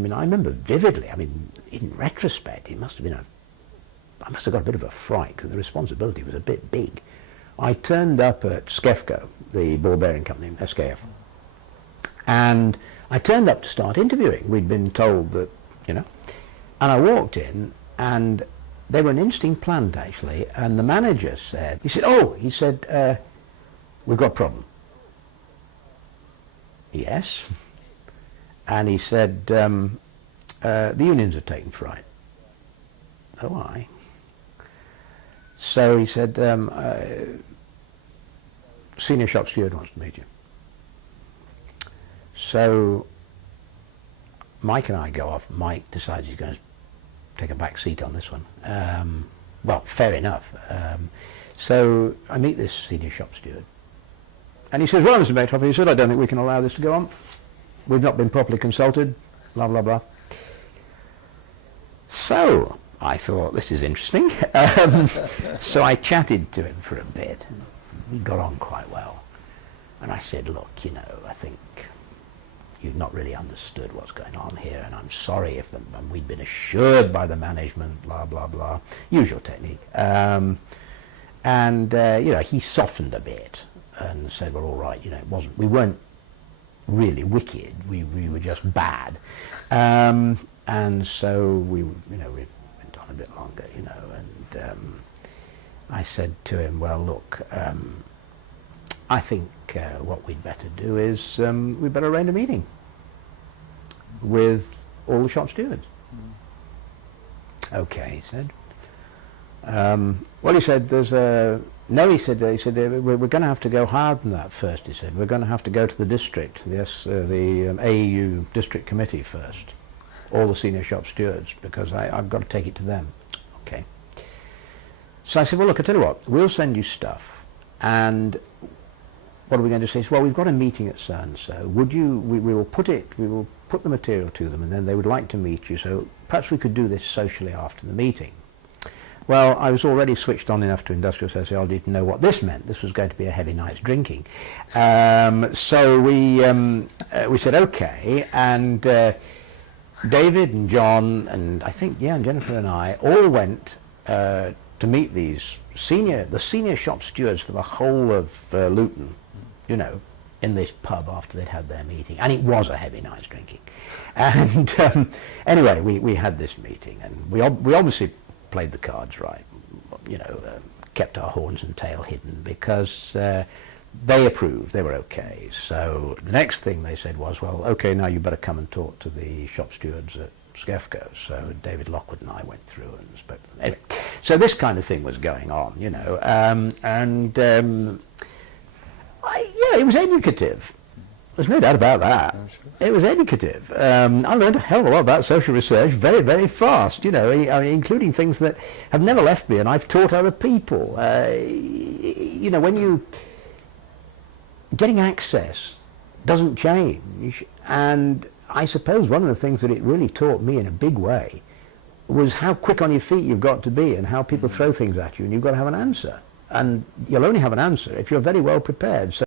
I mean, I remember vividly, I mean, in retrospect, it must have been I must have got a bit of a fright because the responsibility was a bit big. I turned up at Skefco, the ball bearing company, SKF, and I turned up to start interviewing. We'd been told that, you know, and I walked in, and they were an interesting plant actually, and the manager said, he said, we've got a problem. Yes. And he said, the unions are taking fright. Oh, aye. So he said, senior shop steward wants to meet you. So Mike and I go off. Mike decides he's going to take a back seat on this one. Well, fair enough. So I meet this senior shop steward. And he says, well, Mr. Bechhofer, he said, I don't think we can allow this to go on. We've not been properly consulted, blah, blah, blah. So I thought, this is interesting. So I chatted to him for a bit. We got on quite well. And I said, look, you know, I think you've not really understood what's going on here, and I'm sorry if we'd been assured by the management, blah, blah, blah. Usual technique. You know, he softened a bit and said, well, all right, you know, we weren't really wicked, we were just bad. And so we went on a bit longer, you know, and I said to him, well, look, I think what we'd better do is we'd better arrange a meeting with all the shop stewards. Okay, he said. Well, he said, he said, we're going to have to go hard on that first, he said. We're going to have to go to the district, the AEU district committee first, all the senior shop stewards, because I've got to take it to them. Okay. So I said, well, look, I tell you what, we'll send you stuff, and what are we going to say? He said, well, we've got a meeting at so-and-so. Would you, we will put the material to them, and then they would like to meet you, so perhaps we could do this socially after the meeting. Well, I was already switched on enough to industrial sociology to know what this meant. This was going to be a heavy night's drinking. So we said, okay, and David and John and I think, yeah, and Jennifer and I all went to meet the senior shop stewards for the whole of Luton, you know, in this pub after they'd had their meeting. And it was a heavy night's drinking. And anyway, we had this meeting, and we obviously played the cards right, you know, kept our horns and tail hidden, because they approved, they were okay. So the next thing they said was, well, okay, now you better come and talk to the shop stewards at Skefco. So David Lockwood and I went through and spoke to them. Anyway, so this kind of thing was going on, you know, yeah, it was educative. There's no doubt about that. It was educative. I learned a hell of a lot about social research very, very fast, you know, I mean, including things that have never left me and I've taught other people. You know, when getting access doesn't change, and I suppose one of the things that it really taught me in a big way was how quick on your feet you've got to be, and how people throw things at you, and you've got to have an answer. And you'll only have an answer if you're very well prepared. So